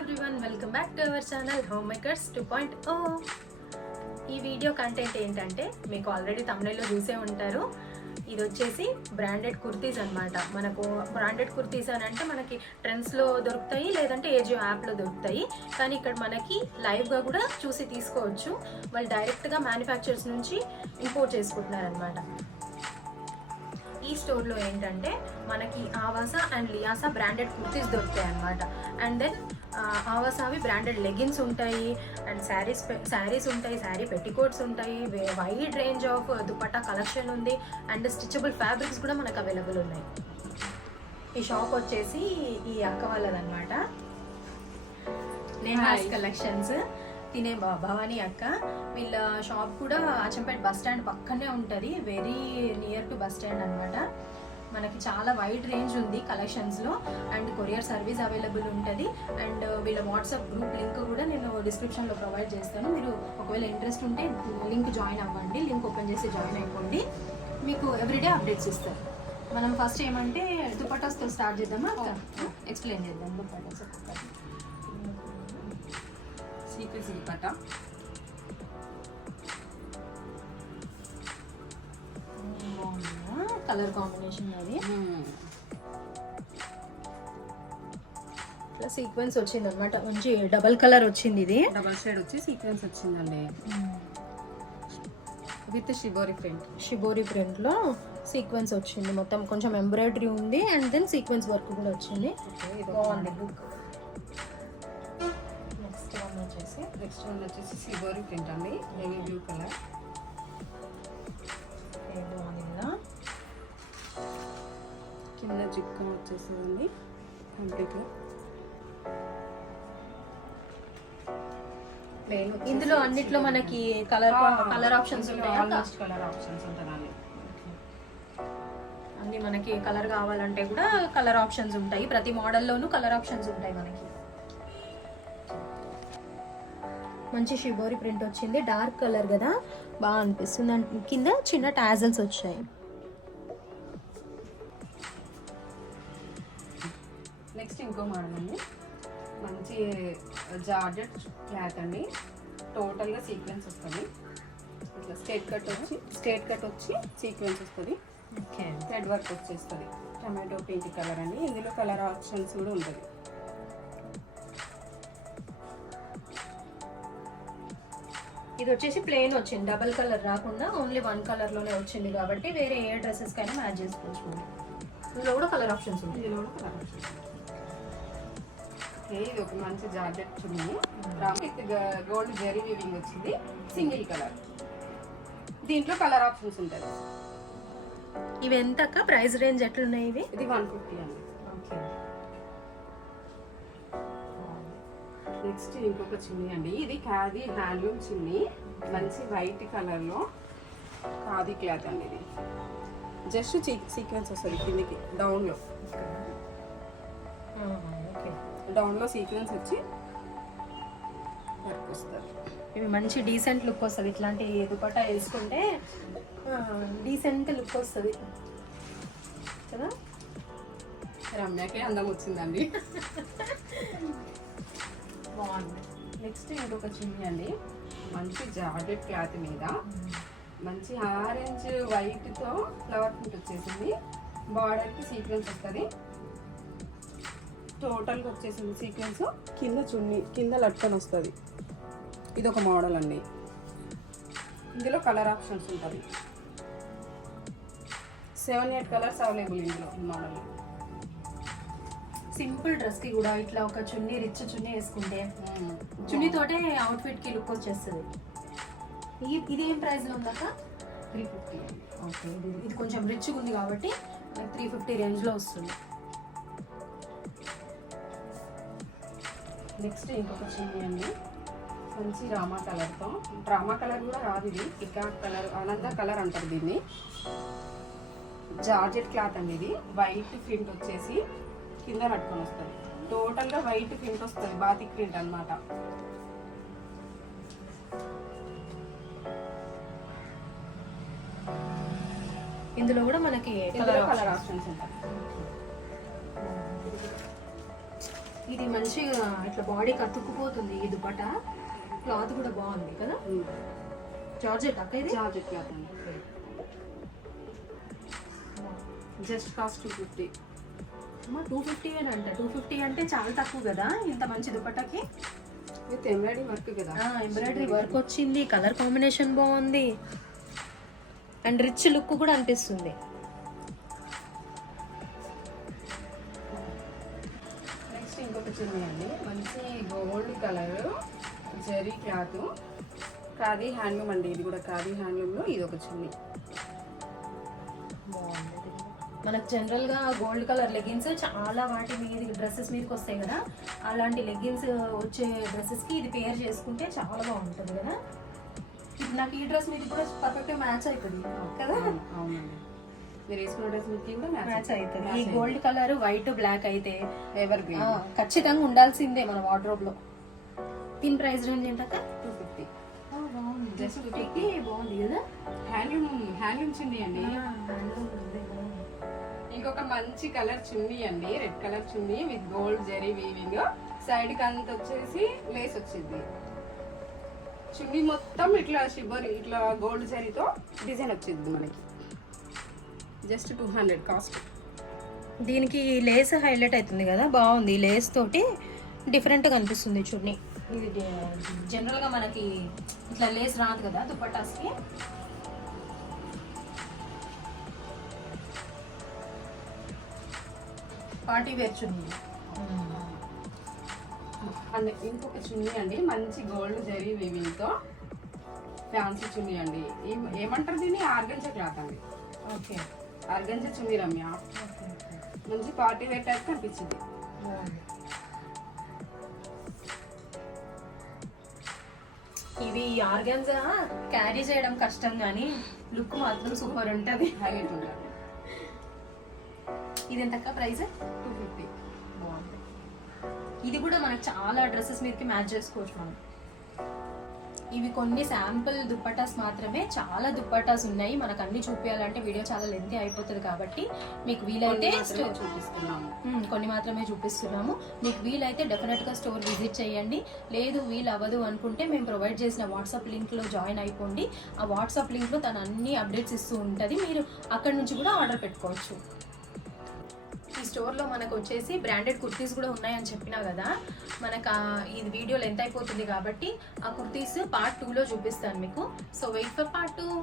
Everyone, welcome back to our channel home makers 2.0. ఈ video content ఏంటంటే మీకు already తమిళలో చూసే ఉంటారు. ఇది వచ్చేసి బ్రాండెడ్ కుర్తీస్ అనమాట. మనకు బ్రాండెడ్ కుర్తీస్ అని అంటే మనకి ట్రెండ్స్లో దొరుకుతాయి, లేదంటే ఏజియో యాప్లో దొరుకుతాయి. కానీ ఇక్కడ మనకి లైవ్గా కూడా చూసి తీసుకోవచ్చు. వాళ్ళు డైరెక్ట్గా మ్యానుఫ్యాక్చర్స్ నుంచి ఇంపోర్ట్ చేసుకుంటున్నారనమాట. ఈ స్టోర్లో ఏంటంటే మనకి ఆవాసా అండ్ లియాసా బ్రాండెడ్ కుర్తీస్ దొరుకుతాయి అనమాట. అండ్ దెన్ ఆవాసావి బ్రాండెడ్ లెగిన్స్ ఉంటాయి, అండ్ శారీస్ ఉంటాయి, శారీ పెట్టికోట్స్ ఉంటాయి, wide range of dupatta collection ఉంది, అండ్ స్టిచబుల్ ఫ్యాబ్రిక్స్ కూడా మనకు అవైలబుల్ ఉన్నాయి. ఈ షాప్ వచ్చేసి ఈ అక్క వాళ్ళదన్నమాట, నేహాస్ కలెక్షన్స్. తినే భవానీ అక్క. వీళ్ళ షాప్ కూడా అచ్చంపేట బస్ స్టాండ్ పక్కనే ఉంటుంది, very near to bus stand అనమాట. మనకి చాలా వైడ్ రేంజ్ ఉంది కలెక్షన్స్లో, అండ్ కొరియర్ సర్వీస్ అవైలబుల్ ఉంటుంది. అండ్ వీళ్ళ వాట్సాప్ గ్రూప్ లింక్ కూడా నేను డిస్క్రిప్షన్లో ప్రొవైడ్ చేస్తాను. మీరు ఒకవేళ ఇంట్రెస్ట్ ఉంటే లింక్ జాయిన్ అవ్వండి, లింక్ ఓపెన్ చేసి జాయిన్ అయిపోండి. మీకు ఎవ్రీడే అప్డేట్స్ ఇస్తారు. మనం ఫస్ట్ ఏమంటే దుపట్టాస్తో స్టార్ట్ చేద్దామా అక్క? ఎక్స్ప్లెయిన్ చేద్దాం dupattas. Sequence dupatta, colour combination అది ఇట్లా సీక్వెన్స్ వచ్చింది అనమాట. మంచి డబల్ కలర్ వచ్చింది, ఇది డబల్ షేడ్ వచ్చి సీక్వెన్స్ వచ్చిందండి విత్ షిబోరి ప్రింట్ లో సీక్వెన్స్ వచ్చింది. మొత్తం కొంచెం ఎంబ్రాయిడరీ ఉంది, అండ్ దెన్ సీక్వెన్స్ వర్క్ కూడా వచ్చింది. బాగుంది లుక్. నెక్స్ట్ వన్ వచ్చేసి షిబోరి ప్రింట్ అండి, నేవీ బ్లూ కలర్. కింద జిక్కం వచ్చేసింది కంప్లీట్గా. ఇందులో అన్నిట్లో మనకి కలర్ ఆప్షన్స్ ఉంటాయి. కలర్ ఆప్షన్స్ ఉంటాయి అన్ని మనకి కలర్ కావాలంటే కూడా కలర్ ఆప్షన్స్ ఉంటాయి. ప్రతి మోడల్లోనూ కలర్ ఆప్షన్స్ ఉంటాయి మనకి. మంచి షిబోరి ప్రింట్ వచ్చింది, డార్క్ కలర్ కదా, బాగా అనిపిస్తుంది. కింద చిన్న టాజల్స్ వచ్చాయి. నెక్స్ట్ ఇంకో మోడల్ అండి, మంచి జార్జెట్ క్లాత్ అండి, టోటల్గా సీక్వెన్స్ వస్తుంది. ఇట్లా స్ట్రేట్ కట్ వచ్చి సీక్వెన్స్ వస్తుంది, థ్రెడ్ వర్క్ వచ్చేస్తుంది. టమాటో పింక్ కలర్ అండి, ఇందులో కలర్ ఆప్షన్స్ కూడా ఉంటుంది. ఇది వచ్చేసి ప్లెయిన్ వచ్చింది, డబల్ కలర్ రాకుండా ఓన్లీ వన్ కలర్లోనే వచ్చింది కాబట్టి వేరే ఏ డ్రెస్సెస్కైనా మ్యాచ్ చేసుకోవచ్చు. ఇందులో కూడా కలర్ ఆప్షన్స్ ఉంది. ఇందులో కూడా కలర్ ఆప్షన్స్. ఇది ఒక మంచి జార్జెట్ చున్నీ, గోల్డ్ జెరీ వీవింగ్ వచ్చింది, సింగిల్ కలర్. దీంట్లో కలర్ ఆప్షన్స్ ఉంటుంది. ఇవి ఎంత ప్రైస్ రేంజ్ ఎట్లున్నాయి? ఇది 150 అండి. నెక్స్ట్ ఇంకొక చున్నీ అండి, ఇది ఖాదీ హ్యాండ్లూమ్ చున్నీ, మంచి వైట్ కలర్లో ఖాదీ క్లాత్ అండి. ఇది జస్ట్ సీక్వెన్స్ వస్తుంది కిందికి డౌన్లో సీక్వెన్స్ వచ్చి వర్క్ వస్తుంది. ఇవి మంచి డీసెంట్ లుక్ వస్తుంది. ఇట్లాంటి దుపట్టా వేసుకుంటే డీసెంట్ లుక్ వస్తుంది కదా. రమ్యకే అందం వచ్చిందండి. బాగుంది. నెక్స్ట్ ఇంకొక చున్నీ అండి, మంచి జార్జెట్ క్లాత్ మీద మంచి ఆరెంజ్ వైట్తో ఫ్లవర్ ప్రింట్ వచ్చేసింది. బార్డర్కి సీక్వెన్స్ వస్తుంది, టోటల్గా వచ్చేసింది సీక్వెన్స్. కింద చున్నీ కింద లట్కన్ వస్తుంది. ఇది ఒక మోడల్ అండి, ఇందులో కలర్ ఆప్షన్స్ ఉంటుంది. 7-8 కలర్స్ అవైలబుల్ ఇందులో ఈ మోడల్. సింపుల్ డ్రెస్ కి కూడా ఇట్లా ఒక చున్నీ, రిచ్ చున్నీ వేసుకుంటే చున్నీతోటే అవుట్ఫిట్ కి లుక్ వచ్చేస్తుంది. ఇది ఏం ప్రైస్ లో ఉందాక? 350. ఓకే, ఇది కొంచెం రిచ్గా ఉంది కాబట్టి 350 రేంజ్ లో వస్తుంది. నెక్స్ట్ ఇంకొక చున్నీ అండి, మంచి రామా కలర్తో. రామా కలర్ కూడా కాదు, ఇది పికాక్ కలర్, ఆనంద కలర్ అంటారు దీన్ని. జార్జెట్ క్లాత్ అండి, ఇది వైట్ ప్రింట్ వచ్చేసి కింద పట్టుకొని వస్తుంది. టోటల్గా వైట్ ప్రింట్ వస్తుంది, బాతిక్ ప్రింట్ అన్నమాట. ఇందులో కూడా మనకి కలర్ ఆప్షన్స్ ఉంటాయి. ఇది మంచిగా ఇట్లా బాడీకి అతుక్కుపోతుంది ఈ దుపట్టా. క్లాత్ కూడా బాగుంది కదా. జార్జెట్ అక్క ఇది. జార్జెట్ క్లాత్ అండి. Just cost 250. 250 అంట. 250 అంటే చాలా తక్కువ కదా ఇంత మంచి దుపట్టాకి. విత్ ఎంబ్రాయిడరీ వర్క్ కదా. ఎంబ్రాయిడరీ వర్క్ వచ్చింది, కలర్ కాంబినేషన్ బాగుంది అండ్ రిచ్ లుక్ కూడా అనిపిస్తుంది. నెక్స్ట్ ఇంకొక చున్నీ అండి, మంచి gold colour zari cloth, khadi handloom అండి. ఇది కూడా ఖాదీ హ్యాండ్లూమ్లో ఇది ఒక చున్నీ. మనకు జనరల్ గా గోల్డ్ కలర్ లెగ్గిన్స్ చాలా వాటి మీద డ్రెస్సెస్ మీదకి వస్తాయి కదా, అలాంటి లెగ్గిన్స్ వచ్చే డ్రెస్సెస్ కి ఇది పేర్ చేసుకుంటే చాలా బాగుంటుంది కదా. ఇది నాకు ఈ డ్రెస్ మీద కూడా పర్ఫెక్ట్ మ్యాచ్ అవుతుంది కదా. అవునండి, మీరు వేసుకున్న డ్రెస్ మీకు కూడా మ్యాచ్ అవుతుంది. ఈ గోల్డ్ కలర్ వైట్ బ్లాక్ అయితే ఎవర్ గ్రీన్ ఖచ్చితంగా ఉండాల్సిందే మన వార్డ్రోబ్ లో. దీని ప్రైస్ రేంజ్ ఏంటక్క? 250. జస్ట్ 50కి బాగుంది కదా. హ్యాండ్లూమ్ చున్నీ అండి. ఇంకొక మంచి కలర్ చున్నీ అండి, red colour chunni with gold zari weaving. Side కి అంత వచ్చేసి లేస్ వచ్చింది. చున్నీ మొత్తం ఇట్లా షిబర్ ఇట్లా గోల్డ్ జరీతో డిజైన్ వచ్చింది మనకి. Just 200 cost. దీనికి లేస్ హైలైట్ అవుతుంది కదా, బాగుంది. లేస్ తోటి డిఫరెంట్గా అనిపిస్తుంది చున్నీ. ఇది జనరల్గా మనకి ఇట్లా లేస్ రాదు కదా దుపట్టాస్కి. Party wear chunni. అండ్ ఇంకొక చున్నీ అండి, మంచి గోల్డ్ జరీ వీవింగ్ తో ఫ్యాన్సీ చున్నీ అండి. ఏమంటారు దీన్ని? ఆర్గంజా క్లాత్ అండి. Okay, organza chunni Ramya. మంచి పార్టీ వేర్ టైప్ కనిపించింది. ఇవి ఆర్గన్జా క్యారీ చేయడం కష్టం కానీ లుక్ మాత్రం సూపర్ ఉంటుంది. హైలైట్ ఉండాలి. ఇది ఎంత ప్రైస్? 250. బాగుంది. ఇది కూడా మనకు చాలా డ్రెస్సెస్ మీదకి మ్యాచ్ చేసుకోవచ్చు మనం. ఇవి కొన్ని శాంపుల్ దుప్పటాస్ మాత్రమే, చాలా దుప్పటాస్ ఉన్నాయి. మనకు అన్ని చూపించాలంటే వీడియో చాలా లెంతీ అయిపోతుంది కాబట్టి మీకు వీలైతే కొన్ని మాత్రమే చూపిస్తున్నాము. మీకు వీలైతే డెఫినెట్గా స్టోర్ విజిట్ చేయండి. లేదు వీలు అవ్వదు అనుకుంటే మేము ప్రొవైడ్ చేసిన వాట్సాప్ లింక్లో జాయిన్ అయిపోండి. ఆ వాట్సాప్ లింక్లో తను అన్ని అప్డేట్స్ ఇస్తూ ఉంటుంది. మీరు అక్కడ నుంచి కూడా ఆర్డర్ పెట్టుకోవచ్చు. ఈ స్టోర్లో మనకు వచ్చేసి బ్రాండెడ్ కుర్తీస్ కూడా ఉన్నాయని చెప్పినా కదా. మనకు ఇది వీడియో లెంత్ అయిపోతుంది కాబట్టి ఆ కుర్తీస్ పార్ట్ 2లో చూపిస్తాను మీకు. So wait for part 2.